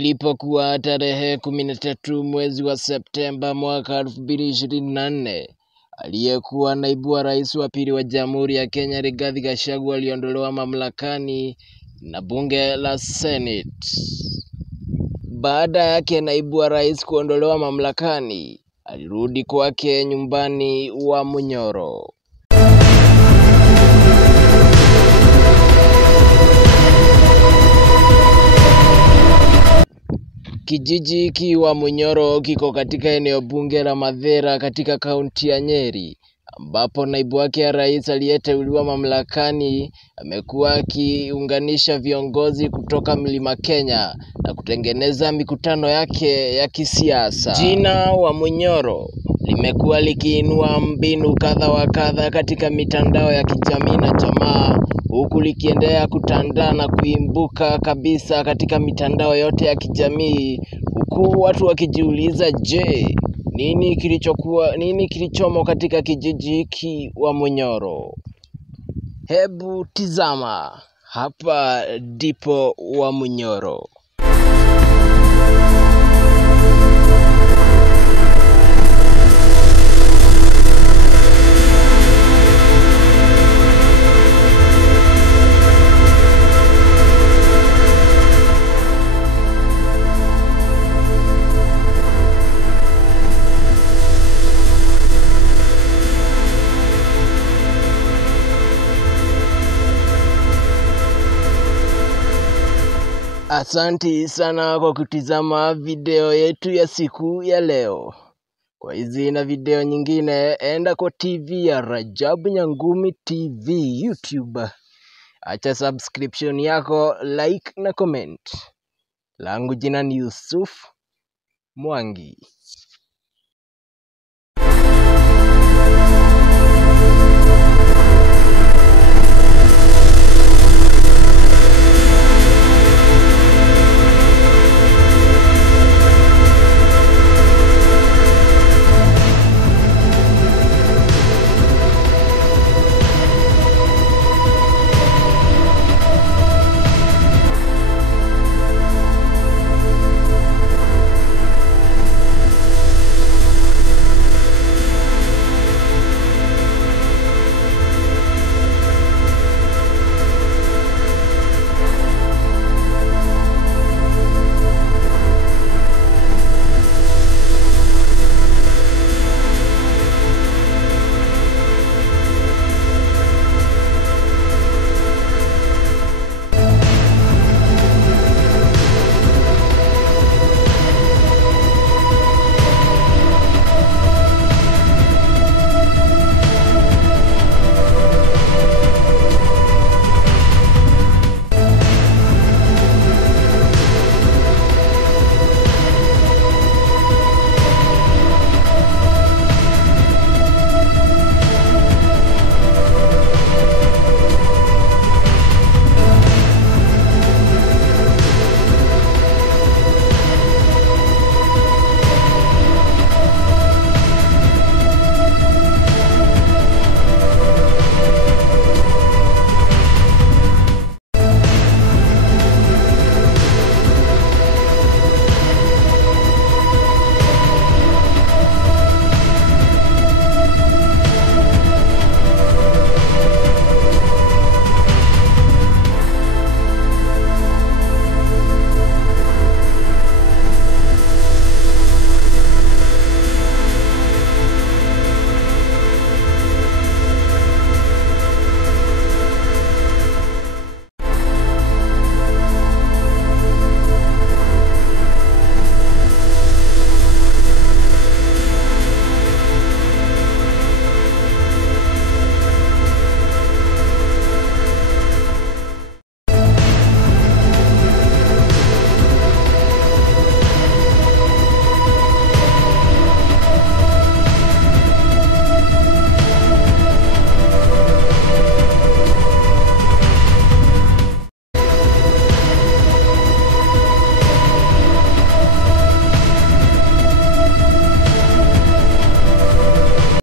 Ilipokuwa tarehe 13 mwezi wa Septemba mwaka 2024, aliyekuwa naibu wa rais wa pili wa Jamhuri ya Kenya Rigathi Gachagua aliondolewa mamlakani na bunge la Senate. Baada yake naibu wa rais kuondolewa mamlakani, alirudi kwake nyumbani wa Munyoro. Kijiji hiki wa Munyoro kiko katika eneo bunge la Mathira katika kaunti ya Nyeri, ambapo naibu wake ya rais aliyeteuliwa mamlakani amekuwa akiunganisha viongozi kutoka Mlima Kenya na kutengeneza mikutano yake ya kisiasa. Jina wa Munyoro limekuwa likiinua mbinu kadha wa kadha katika mitandao ya kijamii na jamaa, huku likiendelea kutandaa na kuimbuka kabisa katika mitandao yote ya kijamii, huku watu wakijiuliza, je, nini kilichomo katika kijiji hiki wa Munyoro? Hebu tizama, hapa ndipo wa Munyoro. Asanti sana kwa kutizama video yetu ya siku ya leo. Kwa hizi na video nyingine, enda kwa TV ya Rajabu Nyangumi TV YouTube. Acha subscription yako, like na comment. Langu jina ni Yusuf Mwangi.